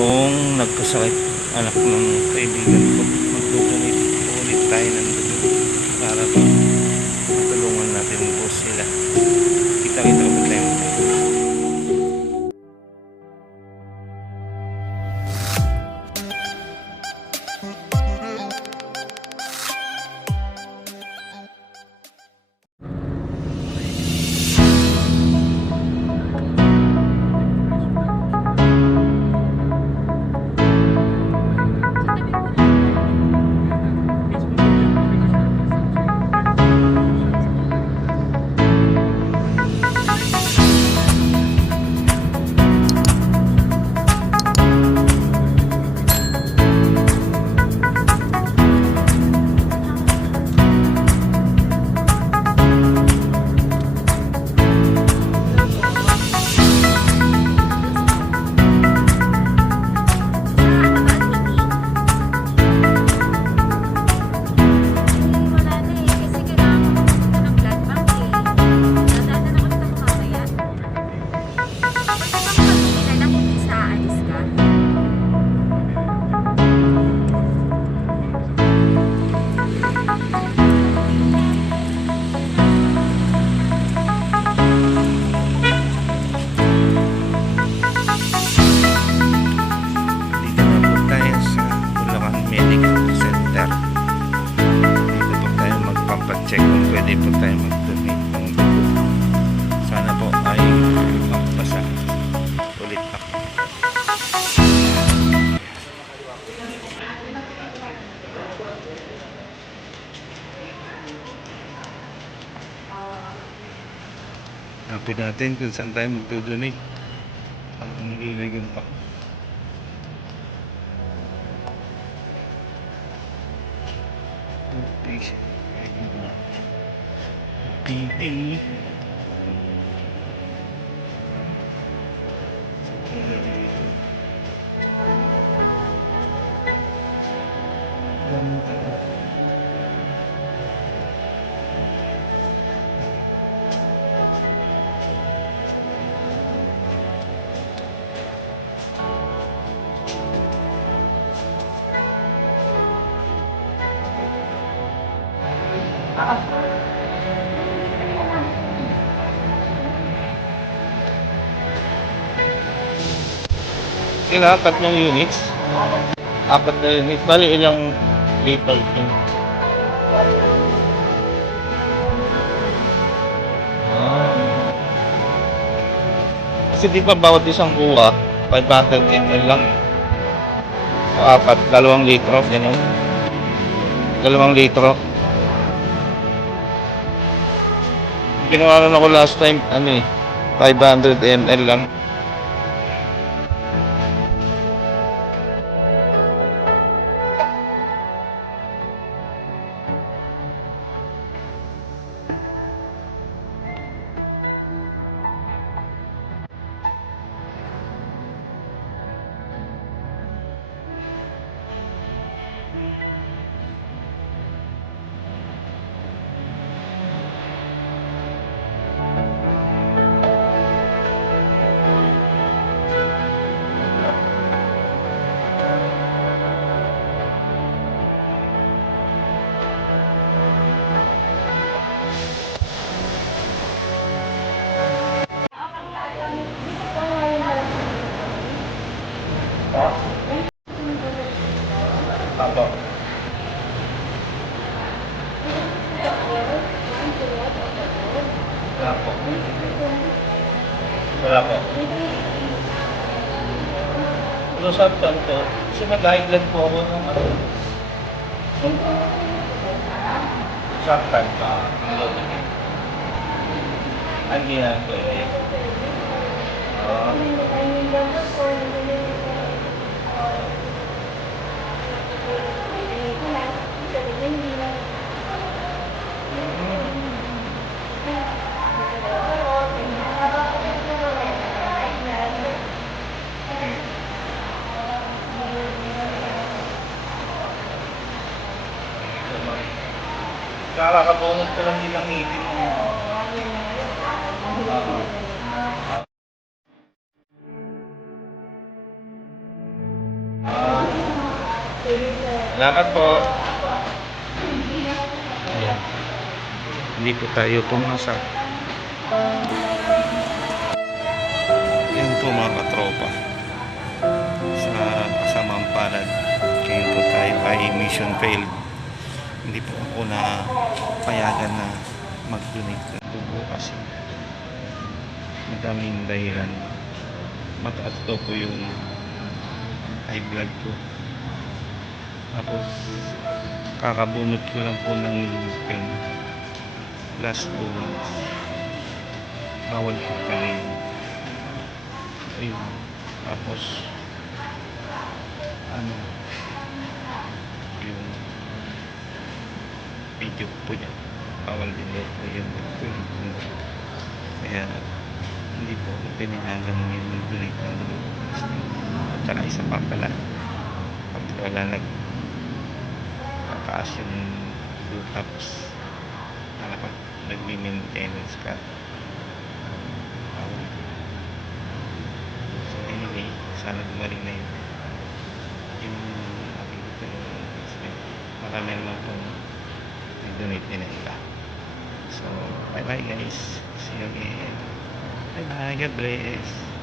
pong nagkasakit anak ng kaibigan ko. Magpapacheck kung pwede po tayo mag-donate ng dugo. Sana po ay magpasa ulit ako. Hanapin natin kung saan tayo mag-donate. Ang nililigan pa. Pipi. Sila, tatlong units. Apat na units. Bali, ilang liter yun. Ah. Kasi di ba bawat isang kuha, 500 ml lang. O apat, dalawang litro, ganyan. Dalawang litro. Ginawa ako last time, ano eh, 500 ml lang. Wala po. Wala po. Ano sabi ko ano to? Kasi mag-high blood po ako ng ano. Saktan ka. Ang ginagawa eh. Ah. Kakakabunod ko lang nilang ngipin mo. Salamat po. Ayan. Hindi po tayo pumasa. Yan po mga katropa. Sa kasamang palad. Ngayon po tayo ay mission failed. Hindi po ako na payagan na mag-donate ng dugo kasi madaming dahilan. Mataas daw po yung high blood ko. Tapos, kakabunot ko lang po ng pen. Last months. Bawal po kanina. Ayun. Tapos, ano, yung video po niya. Bawal din daw po yun. Kaya, hindi po ako pinayagan yung donate ng dugo. At saka isa pa pala, pag wala nag tataas yung blue tapos dapat nagmi-maintenance ka Bawal. so anyway sana gumaling na yun yung aking ito marami naman pong nag-donate din na iba. So bye bye guys. See you again. Bye bye God bless